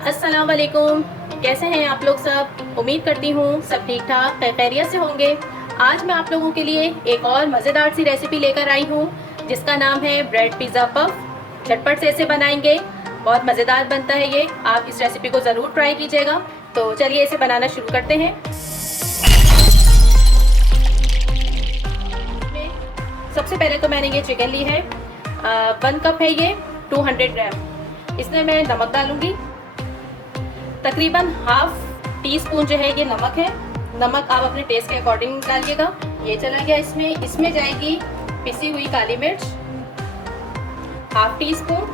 अस्सलाम वालेकुम। कैसे हैं आप लोग सब? उम्मीद करती हूँ सब ठीक ठाक खैरियत से होंगे। आज मैं आप लोगों के लिए एक और मज़ेदार सी रेसिपी लेकर आई हूँ जिसका नाम है ब्रेड पिज़्ज़ा पफ। झटपट से इसे बनाएंगे, बहुत मज़ेदार बनता है ये। आप इस रेसिपी को ज़रूर ट्राई कीजिएगा। तो चलिए इसे बनाना शुरू करते हैं। सबसे पहले तो मैंने ये चिकन ली है, 1 कप है ये, 200 ग्राम। इसमें मैं नमक डालूंगी, तकरीबन हाफ टी स्पून जो है ये नमक है। नमक आप अपने टेस्ट के अकॉर्डिंग डालिएगा। ये चला गया इसमें जाएगी पिसी हुई काली मिर्च, हाफ टी स्पून।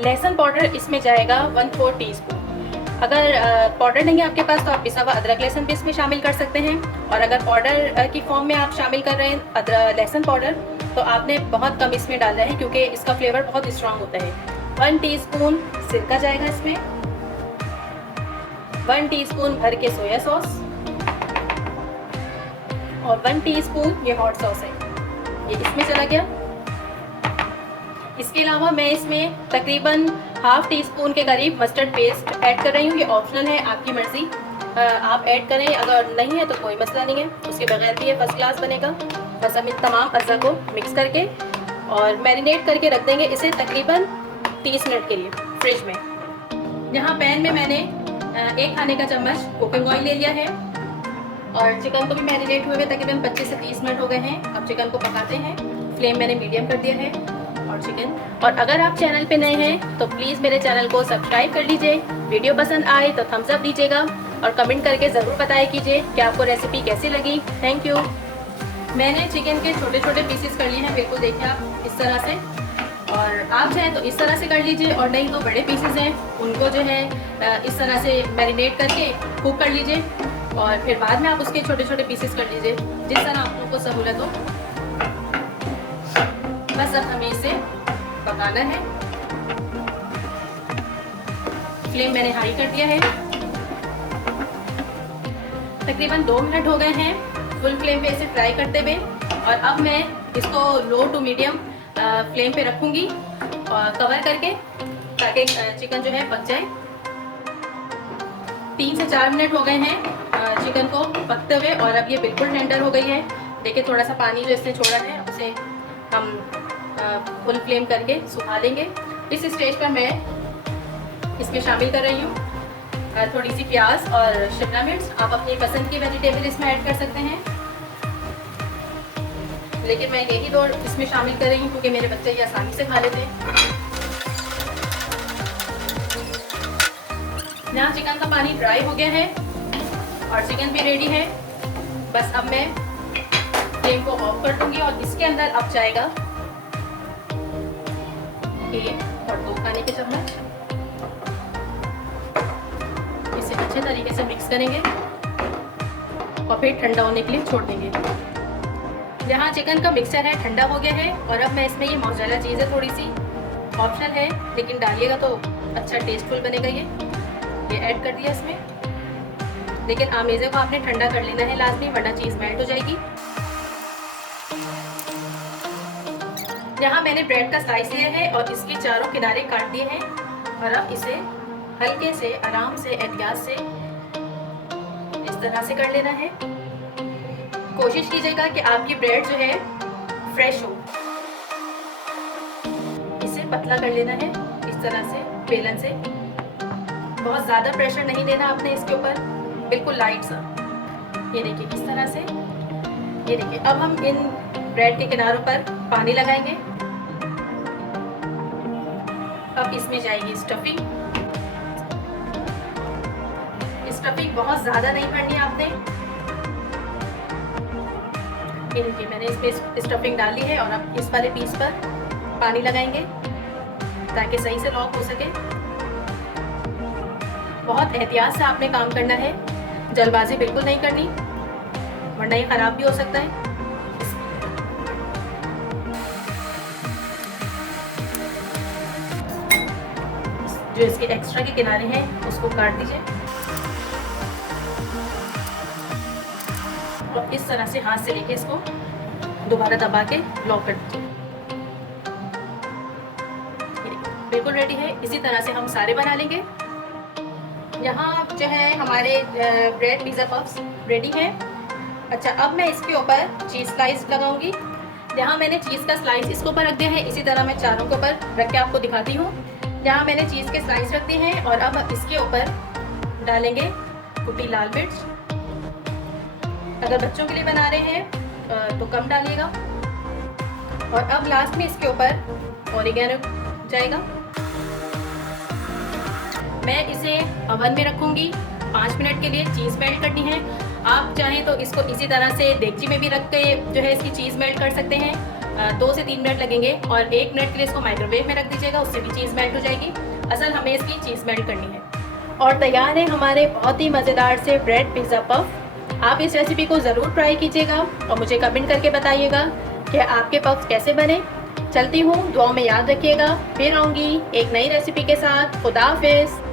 लहसुन पाउडर इसमें जाएगा 1/4 टी स्पून। अगर पाउडर नहीं है आपके पास तो आप पिसा हुआ अदरक लहसुन भी इसमें शामिल कर सकते हैं। और अगर पाउडर की फॉर्म में आप शामिल कर रहे हैं अदरक लहसुन पाउडर, तो आपने बहुत कम इसमें डालना है क्योंकि इसका फ्लेवर बहुत स्ट्रांग होता है। 1 टीस्पून सिरका जाएगा इसमें, 1 टीस्पून भर के सोया सॉस और 1 टीस्पून ये हॉट सॉस है, ये इसमें चला गया। इसके अलावा मैं इसमें तकरीबन हाफ टी स्पून के करीब मस्टर्ड पेस्ट ऐड कर रही हूँ। ये ऑप्शनल है, आपकी मर्जी, आप ऐड करें, अगर नहीं है तो कोई मसला नहीं है, उसके बगैर भी ये फर्स्ट क्लास बनेगा। बस हम इन तमाम अज़ा को मिक्स करके और मैरिनेट करके रख देंगे इसे तकरीबन 30 मिनट के लिए फ्रिज में। यहाँ पैन में मैंने 1 खाने का चम्मच कुकिंग ऑयल ले लिया है और चिकन को भी मैरिनेट हुए तकरीबन 25 से 30 मिनट हो गए हैं। अब चिकन को पकाते हैं। फ्लेम मैंने मीडियम कर दिया है और अगर आप चैनल पे नए हैं तो प्लीज़ मेरे चैनल को सब्सक्राइब कर लीजिए। वीडियो पसंद आए तो थम्स अप दीजिएगा और कमेंट करके ज़रूर बताया कीजिए कि आपको रेसिपी कैसी लगी। Thank you. मैंने चिकन के छोटे छोटे पीसेस कर लिए हैं, बिल्कुल देखिए आप इस तरह से, और आप चाहें तो इस तरह से कर लीजिए और नहीं तो बड़े पीसेस हैं उनको जो है इस तरह से मैरिनेट करके कुक कर लीजिए और फिर बाद में आप उसके छोटे छोटे पीसेस कर लीजिए, जिस तरह आप लोगों को सहूलत हो। बस अब हमें इसे पकाना है। फ्लेम मैंने हाई कर दिया है। तकरीबन 2 मिनट हो गए हैं फुल फ्लेम पे इसे फ्राई करते हुए और अब मैं इसको लो टू मीडियम फ्लेम पे रखूंगी और कवर करके, ताकि चिकन जो है पक जाए। 3 से 4 मिनट हो गए हैं चिकन को पकते हुए और अब ये बिल्कुल टेंडर हो गई है। देखिए थोड़ा सा पानी जो इसने छोड़ा है उसे हम फुल फ्लेम करके सुखा लेंगे। इस स्टेज पर मैं इसमें शामिल कर रही हूँ थोड़ी सी प्याज और शिमला मिर्च। आप अपनी पसंद की वेजिटेबल इसमें ऐड कर सकते हैं, लेकिन मैं यही दो इसमें शामिल कर रही हूँ क्योंकि मेरे बच्चे ये आसानी से खा लेते हैं। यहाँ चिकन का पानी ड्राई हो गया है और चिकन भी रेडी है। बस अब मैं फ्लेम को ऑफ कर दूंगी और इसके अंदर अब जाएगा 1 और 2 खाने के चम्मच। इसे अच्छे तरीके से मिक्स करेंगे और फिर ठंडा होने के लिए छोड़ देंगे। यहाँ चिकन का मिक्सचर है ठंडा हो गया है और अब मैं इसमें ये मोज़रेला चीज़ है, थोड़ी सी ऑप्शनल है लेकिन डालिएगा तो अच्छा टेस्टफुल बनेगा। ये ऐड कर दिया इसमें, लेकिन आमेज़े को आपने ठंडा कर लेना है लाजमी, वरना चीज़ मेल्ट हो जाएगी। यहाँ मैंने ब्रेड का स्लाइस लिया है और इसके चारों किनारे काट दिए हैं और अब इसे हल्के से आराम से एहतियात से इस तरह से कर लेना है। कोशिश कीजिएगा कि आपकी ब्रेड जो है फ्रेश हो। इसे पतला कर लेना है इस तरह से बेलन से, बहुत ज़्यादा प्रेशर नहीं देना आपने इसके ऊपर, बिल्कुल लाइट सा। ये देखिए इस तरह से। ये देखिए अब हम इन ब्रेड के किनारों पर पानी लगाएंगे। अब इसमें जाएगी स्टफिंग। स्टफिंग बहुत ज़्यादा नहीं भरनी आपने। ये देखिए मैंने इसमें स्टफिंग डाली है और अब इस वाले पीस पर पानी लगाएंगे ताकि सही से लॉक हो सके। बहुत एहतियात से आपने काम करना है, जल्दबाजी बिल्कुल नहीं करनी वरना ये ख़राब भी हो सकता है। जो इसके एक्स्ट्रा के किनारे हैं उसको काट दीजिए और इस तरह से हाथ से लेके इसको दोबारा दबा के लॉक कर दीजिए। बिल्कुल रेडी है। इसी तरह से हम सारे बना लेंगे। यहाँ जो है हमारे ब्रेड पिज़्ज़ा पफ्स रेडी है। अच्छा, अब मैं इसके ऊपर चीज़ स्लाइस लगाऊंगी। यहाँ मैंने चीज़ का स्लाइस इसके ऊपर रख दिया है। इसी तरह मैं चारों के ऊपर रख के आपको दिखाती हूँ। यहाँ मैंने चीज़ के स्लाइस रख दिए हैं और अब इसके ऊपर डालेंगे कुटी लाल मिर्च। अगर बच्चों के लिए बना रहे हैं तो कम डालिएगा। और अब लास्ट में इसके ऊपर ऑरिगेनो जाएगा। मैं इसे ओवन में रखूँगी 5 मिनट के लिए। चीज़ मेल्ट करनी है। आप चाहें तो इसको इसी तरह से देगची में भी रख के जो है इसकी चीज़ मेल्ट कर सकते हैं। 2 से 3 मिनट लगेंगे और 1 मिनट के लिए इसको माइक्रोवेव में रख दीजिएगा, उससे भी चीज़ मेल्ट हो जाएगी। असल हमें इसकी चीज़ मेल्ट करनी है। और तैयार है हमारे बहुत ही मज़ेदार से ब्रेड पिज़्ज़ा पफ। आप इस रेसिपी को ज़रूर ट्राई कीजिएगा और मुझे कमेंट करके बताइएगा कि आपके पफ कैसे बने। चलती हूँ, दुआओं में याद रखिएगा। फिर आऊँगी एक नई रेसिपी के साथ। खुदा हाफिज़।